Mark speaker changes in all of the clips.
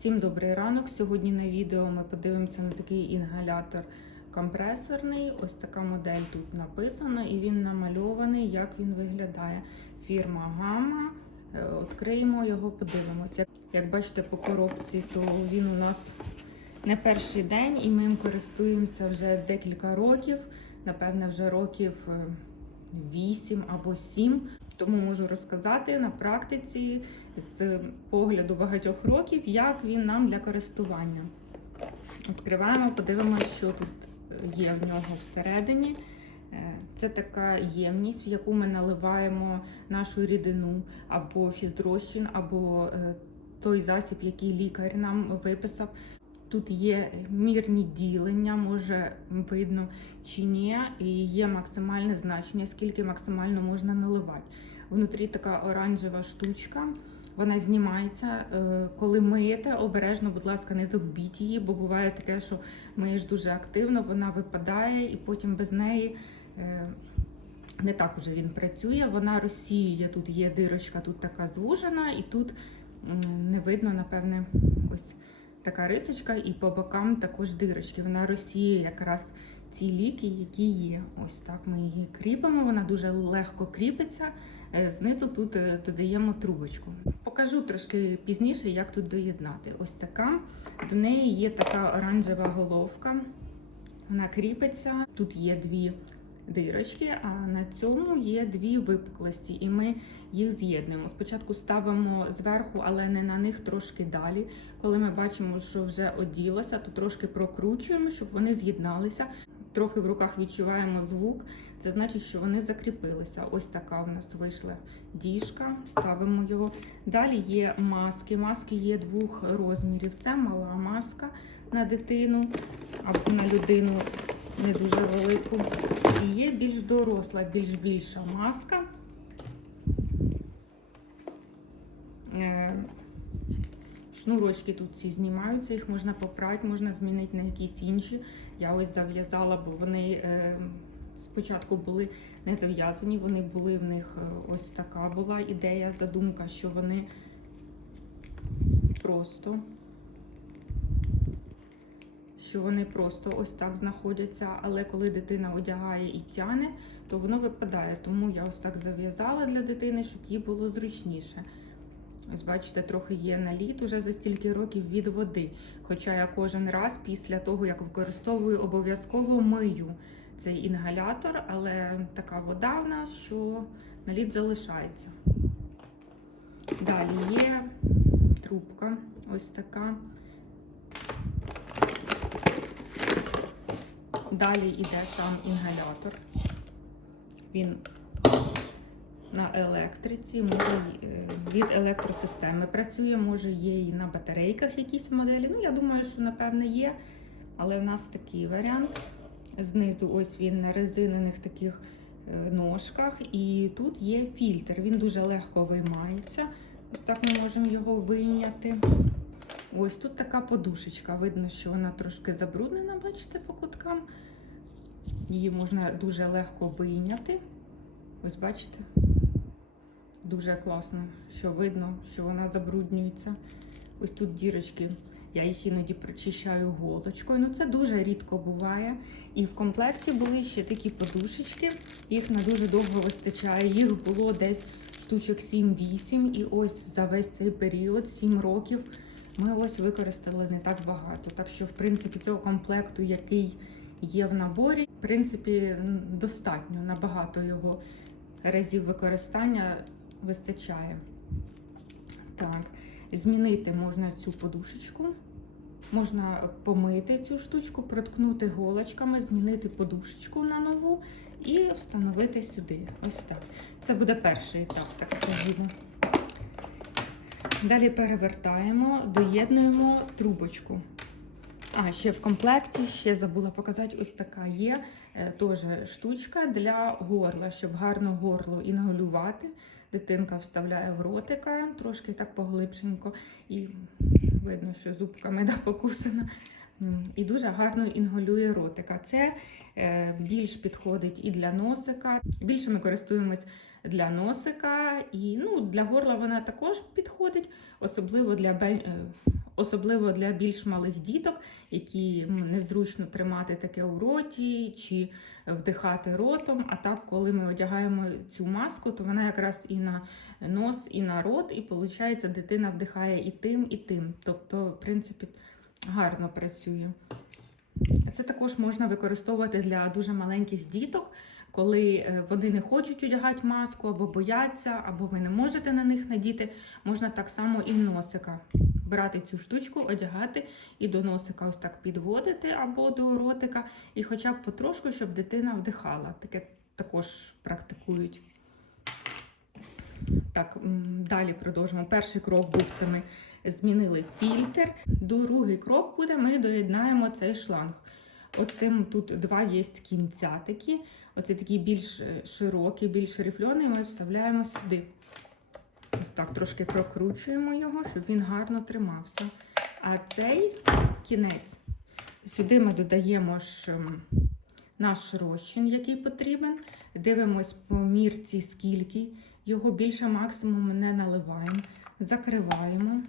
Speaker 1: Всім добрий ранок. Сьогодні на відео ми подивимося на такий інгалятор компресорний. Ось така модель тут написана, і він намальований, як він виглядає. Фірма Гама. Відкриємо його, подивимося. Як бачите по коробці, то він у нас не перший день, і ми їм користуємося вже декілька років, напевне, вже років 8 або 7. Тому можу розказати на практиці з погляду багатьох років, як він нам для користування. Відкриваємо, подивимося, що тут є в нього всередині. Е, Це така ємність, в яку ми наливаємо нашу рідину або фіздрозчин, або е, той засіб, який лікар нам виписав. Тут є мірні ділення, може видно чи ні, і є максимальне значення, скільки максимально можна наливати. Внутрі така оранжева штучка. Вона знімається. Е, Коли миєте, обережно, будь ласка, не загубіть її, бо буває таке, що миєш дуже активно, вона випадає, і потім без неї е, не так уже він працює. Вона розсіює. Тут є дирочка, тут така звужена, і тут не видно, напевне, ось така рисочка, і по бокам також дирочки. Вона розсіює якраз ці ліки, які є. Ось так ми її кріпимо. Вона дуже легко кріпиться. Е, Знизу тут е, додаємо трубочку. Покажу трошки пізніше, як тут доєднати. Ось така. До неї є така оранжева головка. Вона кріпиться. Тут є дві дирочки, а на цьому є дві випуклості, і ми їх з'єднуємо. Спочатку ставимо зверху, але не на них трошки далі. Коли ми бачимо, що вже оділося, то трошки прокручуємо, щоб вони з'єдналися. Трохи в руках відчуваємо звук, це значить, що вони закріпилися. Ось така у нас вийшла діжка, ставимо його. Далі є маски. Маски є двох розмірів. Це мала маска на дитину або на людину не дуже велику. І є більш доросла, більш більша маска. Е, Шнурочки тут ці знімаються, їх можна попрати, можна змінити на якісь інші. Я ось зав'язала, бо вони е, спочатку були не зав'язані, вони були в них е, ось така була ідея, задумка, що вони просто, що вони просто ось так знаходяться. Але коли дитина одягає і тяне, то воно випадає. Тому я ось так зав'язала для дитини, щоб їй було зручніше. Ось бачите, трохи є наліт уже за стільки років від води. Хоча я кожен раз після того, як використовую, обов'язково мию цей інгалятор, але така вода в нас, що наліт залишається. Далі є трубка, ось така. Далі йде сам інгалятор. Він на електриці, може е, від електросистеми працює, може є і на батарейках якісь моделі. Ну, я думаю, що напевне є. Але в нас такий варіант. Знизу ось він на резинених таких е, ножках, і тут є фільтр. Він дуже легко виймається. Ось так ми можемо його вийняти. Ось тут така подушечка. Видно, що вона трошки забруднена, бачите, по куткам. Її можна дуже легко вийняти. Ось бачите? Дуже класно, що видно, що вона забруднюється. Ось тут дірочки. Я їх іноді прочищаю голочкою. Ну це дуже рідко буває. І в комплекті були ще такі подушечки. Їх на дуже довго вистачає. Їх було десь штучок 7-8. І ось за весь цей період, 7 років, ми ось використали не так багато. Так що, в принципі, цього комплекту, який є в наборі, в принципі, достатньо набагато його разів використання вистачає. Так, змінити можна цю подушечку. Можна помити цю штучку, проткнути голочками, змінити подушечку на нову і встановити сюди. Ось так. Це буде перший етап, так скажімо. Далі перевертаємо, доєднуємо трубочку. А, ще в комплекті ще забула показати, ось така є е, теж штучка для горла, щоб гарно горло інгалювати. Дитинка вставляє в ротика, трошки так поглибшенько, і видно, що зубками да, покусана. І дуже гарно інгалює ротика. Це е, більш підходить і для носика. Більше ми користуємось для носика, і ну, для горла вона також підходить, особливо для е, особливо для більш малих діток, які незручно тримати таке у роті чи вдихати ротом. А так, коли ми одягаємо цю маску, то вона якраз і на нос, і на рот, і виходить, дитина вдихає і тим, і тим. Тобто, в принципі, гарно працює. Це також можна використовувати для дуже маленьких діток, коли е, вони не хочуть одягати маску, або бояться, або ви не можете на них надіти. Можна так само і носика брати цю штучку, одягати і до носика ось так підводити або до ротика, і хоча б потрошку, щоб дитина вдихала. Таке також практикують. Так, далі продовжимо. Перший крок був це ми змінили фільтр. Другий крок буде, ми доєднаємо цей шланг. Оцим тут два є кінця такі. Оце такі більш е, широкі, більш рифльоні, ми вставляємо сюди. Ось так трошки прокручуємо його, щоб він гарно тримався. А цей кінець. Сюди ми додаємо ж ем, наш розчин, який потрібен. Дивимось по мірці, скільки. Його більше максимум не наливаємо. Закриваємо.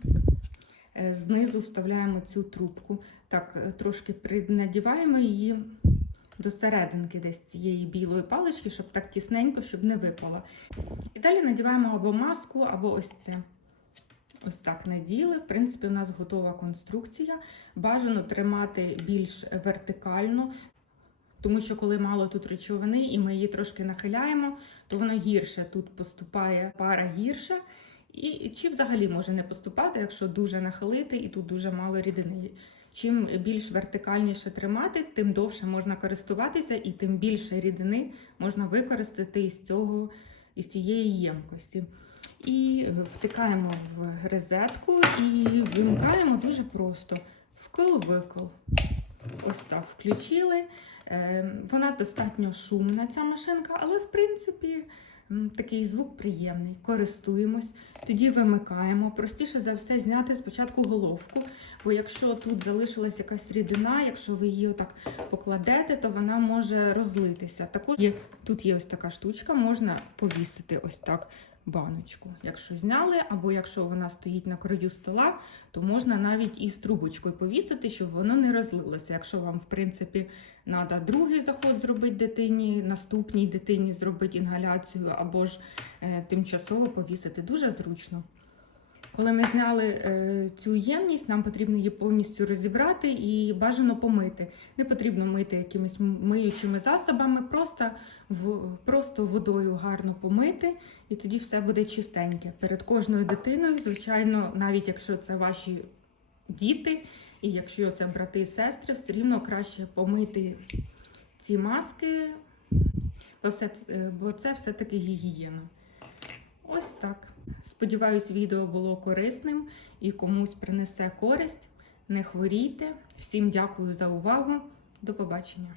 Speaker 1: Е, Знизу вставляємо цю трубку. Так, е, трошки принадіваємо її до серединки десь цієї білої палички, щоб так тісненько, щоб не випало. І далі надіваємо або маску, або ось це. Ось так наділи. В принципі, у нас готова конструкція. Бажано тримати більш вертикально, тому що коли мало тут речовини і ми її трошки нахиляємо, то воно гірше тут поступає пара гірше. І чи взагалі може не поступати, якщо дуже нахилити і тут дуже мало рідини. Чим більш вертикальніше тримати, тим довше можна користуватися, і тим більше рідини можна використати із цього із цієї ємкості. І втикаємо в розетку і вимикаємо дуже просто вкл-викл. Ось так включили. Е, Вона достатньо шумна, ця машинка, але в принципі такий звук приємний. Користуємось, тоді вимикаємо. Простіше за все зняти спочатку головку, бо якщо тут залишилась якась рідина, якщо ви її отак покладете, то вона може розлитися. Також є, тут є ось така штучка, можна повісити ось так баночку. Якщо зняли, або якщо вона стоїть на краю стола, то можна навіть із трубочкою повісити, щоб воно не розлилося. Якщо вам, в принципі, треба другий заход зробити дитині, наступній дитині зробити інгаляцію, або ж е, тимчасово повісити. Дуже зручно. Коли ми зняли е, цю ємність, нам потрібно її повністю розібрати і бажано помити. Не потрібно мити якимись миючими засобами, просто, просто водою гарно помити, і тоді все буде чистеньке. Перед кожною дитиною, звичайно, навіть якщо це ваші діти, і якщо це брати і сестри, все рівно краще помити ці маски, бо, е, бо це все-таки гігієна. Ось так. Сподіваюсь, відео було корисним і комусь принесе користь. Не хворійте. Всім дякую за увагу. До побачення.